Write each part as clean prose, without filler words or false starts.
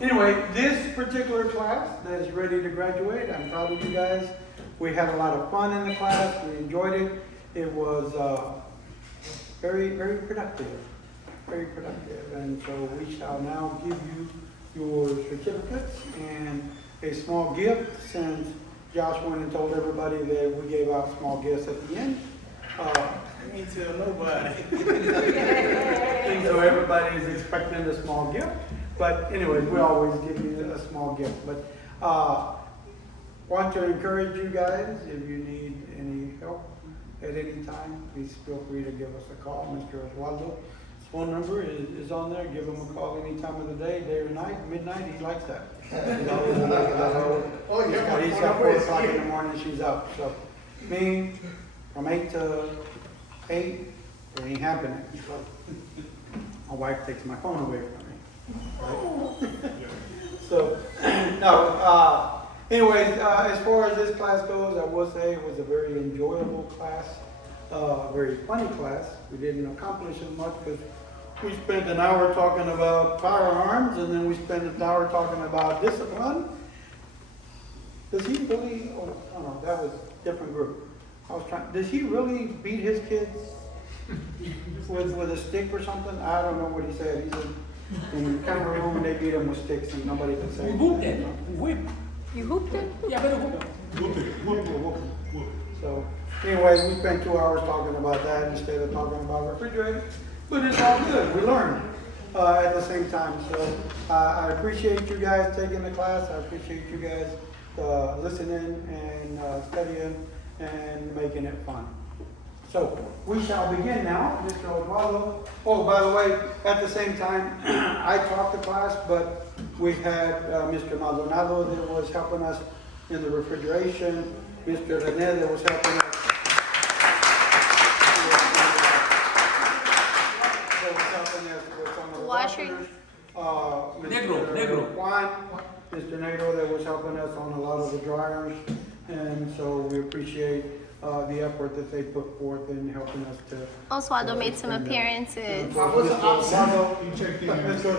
Anyway, this particular class that is ready to graduate, I'm proud of you guys. We had a lot of fun in the class. We enjoyed it. It was very, very productive. Very productive. And so we shall now give you your certificates and a small gift, since Josh went and told everybody that we gave out small gifts at the end. I ain't tell nobody. So everybody is expecting a small gift. But anyway, we always give you a small gift. But want to encourage you guys, if you need any help at any time, please feel free to give us a call. Mr. Oswaldo, his phone number is on there. Give him a call any time of the day or night, midnight. He likes that. He's always Oh, yeah. he's got 4 o'clock in the morning, she's up. So me, from 8 to 8, it ain't happening. So my wife takes my phone away from me. Right? So, no, anyways, as far as this class goes, I will say it was a very enjoyable class, very funny class. We didn't accomplish as much because we spent an hour talking about firearms, and then we spent an hour talking about discipline. Does he really, oh no, that was a different group. Does he really beat his kids with a stick or something? I don't know what he said. He said, in Cameroon, when they beat him with sticks and nobody could say anything. Whip. You hooped it? Yeah, but whoop. Whoop. So, anyways, we spent 2 hours talking about that instead of talking about refrigeration. But it's all good. We learned at the same time. So, I appreciate you guys taking the class. I appreciate you guys listening and studying and making it fun. So, we shall begin now. Mr. Oswaldo. Oh, by the way, at the same time, I taught the class, but we had Mr. Maldonado that was helping us in the refrigeration, Mr. René that was helping us. With some of the Washing. washers. Negro. Juan, Mr. Negro that was helping us on a lot of the dryers. And so we appreciate the effort that they put forth in helping us to. Oswaldo made some appearances. Mr.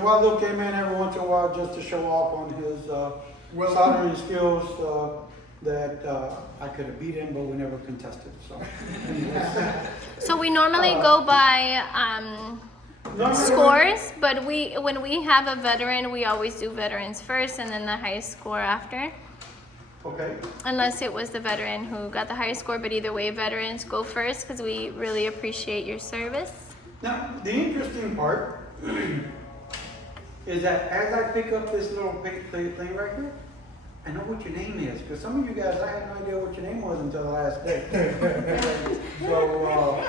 Oswaldo came in every once in a while just to show off on his soldering skills that I could have beat him, but we never contested. So we normally go by scores, but when we have a veteran, we always do veterans first and then the highest score after. Okay. Unless it was the veteran who got the highest score, but either way, veterans go first because we really appreciate your service. Now, the interesting part is that as I pick up this little pink thing right here, I know what your name is, because some of you guys, I had no idea what your name was until the last day. So,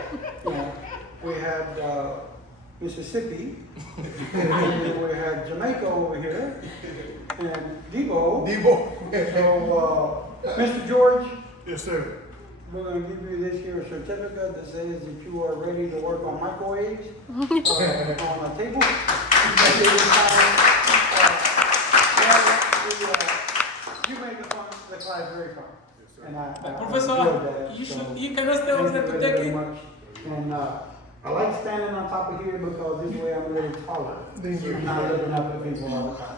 we had Mississippi, and we had Jamaica over here, and Debo. So, Mr. George. Yes, sir. We're going to give you this here certificate that says that you are ready to work on microwaves on a table. You made the class very fun. And Professor, you cannot stay over there to take it. And I like standing on top of here because this way I'm a little taller. I'm not looking up at people all the time.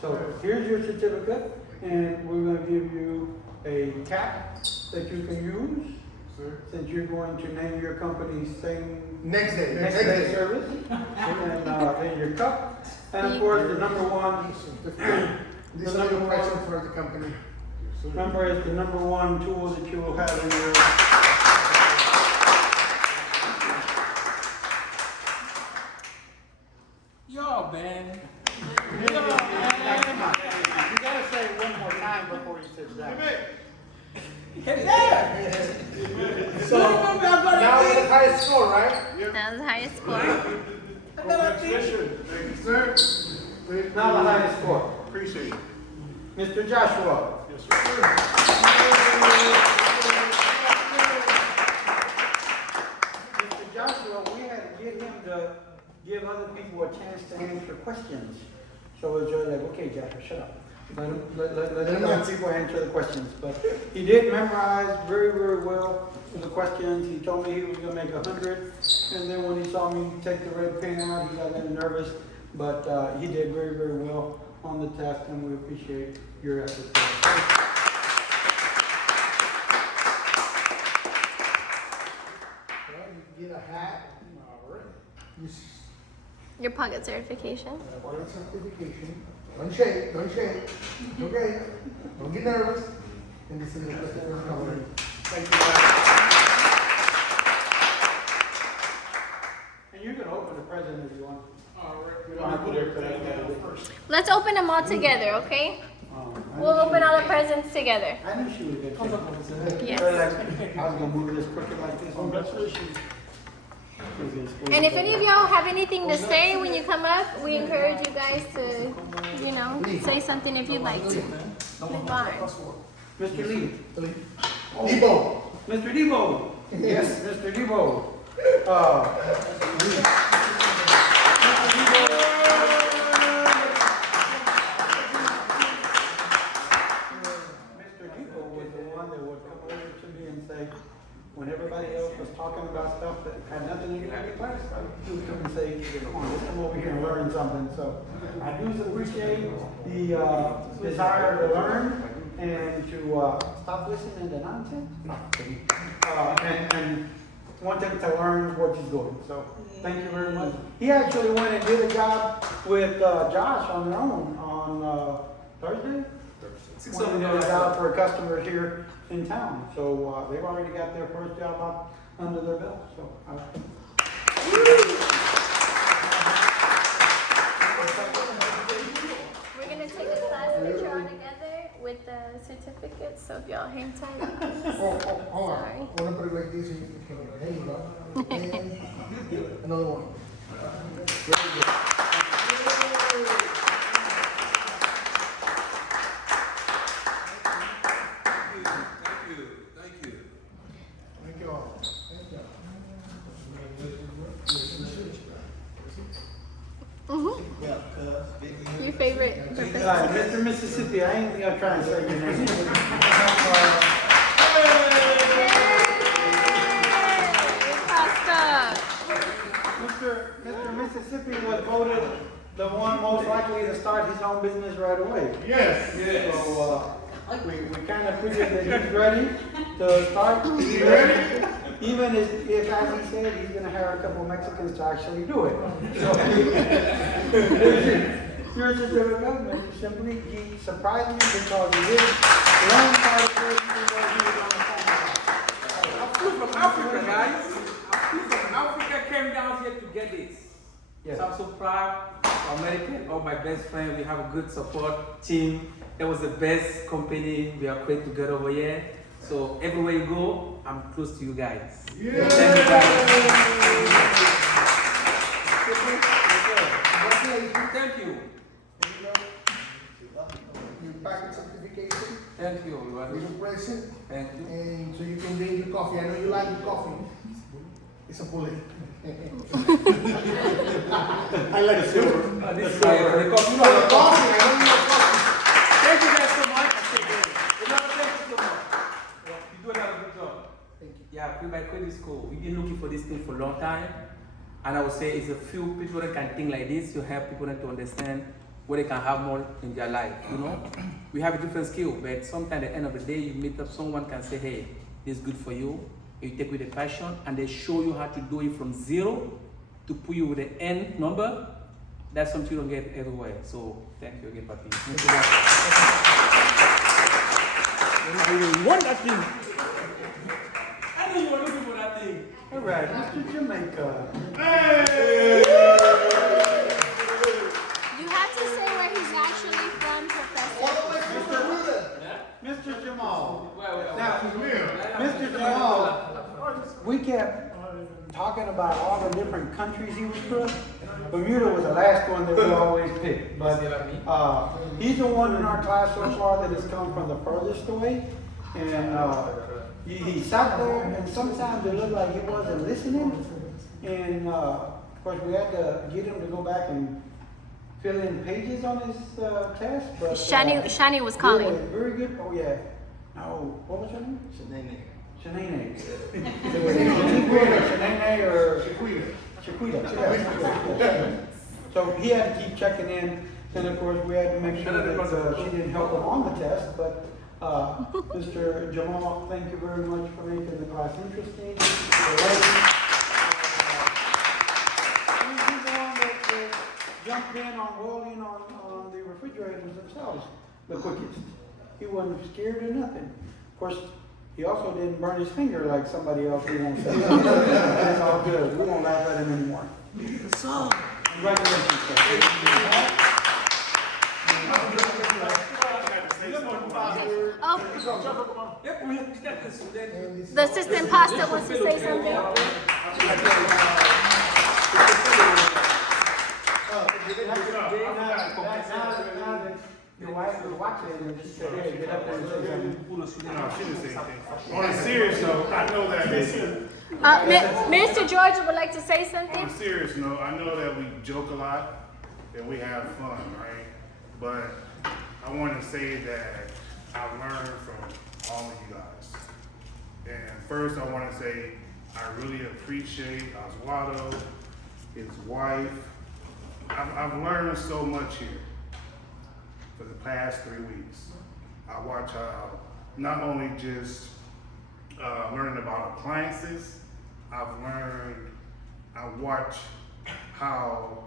So here's your certificate, and we're going to give you a cap that you can use. Since you're going to name your company same Next day service, and then your cup, and of course the number one. This is your question for the company. Remember, it's the number one tool that you will have in your. Yo, man. You gotta say it one more time before you sit down. Hey, there. So now we're the highest score, right? That was the highest score. Congratulations. Thank you, sir. Now the highest score. Appreciate it. Mr. Joshua. Yes, sir. Mr. Joshua, we had to get him to give other people a chance to answer questions. So it's like, okay, Joshua, shut up. Let other people answer the questions. But he did memorize very, very well the questions. He told me he was going to make 100. And then when he saw me take the red pen out, he got a little nervous. But he did very, very well on the test, and we appreciate your efforts. Well, you get a hat. You Your pocket certification. Water certification. Don't shake, don't shake. Okay. Don't get nervous. And this is the first cover. Thank you. And you can open the present if you want. You don't have to wait for that first. Let's open them all together, okay? We'll open all the presents together. I knew she was good. Yes. I was gonna move this crooked like this. Congratulations. And if any of y'all have anything to say when you come up, we encourage you guys to, you know, say something if you'd like to. Move on. Mr. Lee. Debo. Mr. Debo. Yes, Mr. Debo. Mr. Debo was the one that would come over to me and say, when everybody else was talking about stuff that had nothing to do with the class, he would come and say, come on, let's come over here and learn something. So I do appreciate the desire to learn and to stop listening to nonsense. And want them to learn what he's doing. So thank you very much. He actually went and did a job with Josh on their own on Thursday. Went and did a job for a customer here in town. So they've already got their first job up under their belt. So We're going to take a class picture all together with the certificates, so if y'all hang tight. Hold on. Sorry. I want to put it like this so you can come here. There you go. And another one. Very good. Thank you all. Thank you. Your favorite professor. Mr. Mississippi, I ain't gonna try and say your name. Mr. Mississippi was voted the one most likely to start his own business right away. Yes. So we kind of figured that he's ready to start. He's ready. Even if, as he said, he's going to hire a couple of Mexicans to actually do it. So, here's the development. Simply, he surprised me because he did learn how to do it even though he was on the phone. I flew from Africa, guys. I flew from Africa, came down here to get this. Yes. So I'm so proud. American, all my best friends, we have a good support team. That was the best company we are playing together over here. So everywhere you go, I'm close to you guys. Yeah. Thank you guys. Thank you. Your packet certification, Thank you, everybody. your present, Thank you. and so you can drink your coffee. I know you like your coffee. It's a bullet. I like the silver. This is the coffee. You know the coffee. I know you like coffee. Thank you guys so much. Thank you so much. You do another good job. Thank you. Yeah, pre-credit score. We've been looking for this thing for a long time. And I would say it's a few people that can think like this to help people to understand what they can have more in their life, you know? We have a different skill, but sometimes at the end of the day, you meet up someone can say, hey, this is good for you. You take with a passion, and they show you how to do it from zero to put you with the end number. That's something you don't get everywhere. So thank you again, Papi. Thank you guys. I really want that thing. I know you were looking for that thing. All right, Mr. Jamaica. You have to say where he's actually from, Professor. Mr. Jamal. Well, Now, Mr. Jamal, we kept talking about all the different countries he was from. Bermuda was the last one that we always picked. But he's the one in our class so far that has come from the furthest away. And he sat there, and sometimes it looked like he wasn't listening. And of course, we had to get him to go back and fill in pages on his test. But Shani was calling. Very good. Oh yeah. No, what was her name? Shanae. Shanae or Shaquita. So he had to keep checking in, and of course, we had to make sure that she didn't help him on the test, but Mr. Jamal, thank you very much for making the class interesting. He's the one that jumped in on welding on the refrigerators themselves the quickest. He wasn't scared of nothing. Of course, he also didn't burn his finger like somebody else we won't say. It's all good. We won't laugh at him anymore. Congratulations, sir. Oh, Yep, we have got this. And this the assistant pastor wants to say something. Now that your wife was watching and she said, hey, get up there and say something. No, she didn't say anything. On a serious note, I know that Mr. George would like to say something. on a serious note, I know that we joke a lot and we have fun, right? But I want to say that I've learned from all of you guys. And first, I want to say I really appreciate Oswaldo, his wife. I've learned so much here for the past 3 weeks. I watch how not only just learning about appliances, I watch how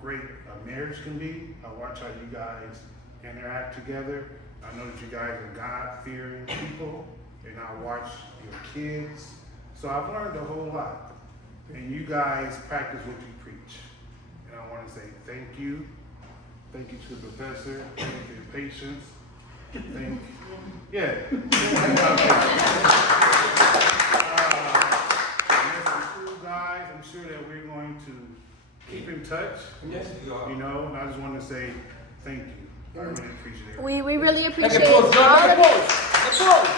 great a marriage can be. I watch how you guys interact together. I know that you guys are God-fearing people, and I watch your kids. So I've learned a whole lot. And you guys practice what you preach. And I want to say thank you. Thank you to the professor. Thank you for your patience. Guys, I'm sure that we're going to keep in touch. Yes, you are. You know, and I just want to say thank you. I really appreciate it. We really Like appreciate applause, all George, of applause, applause.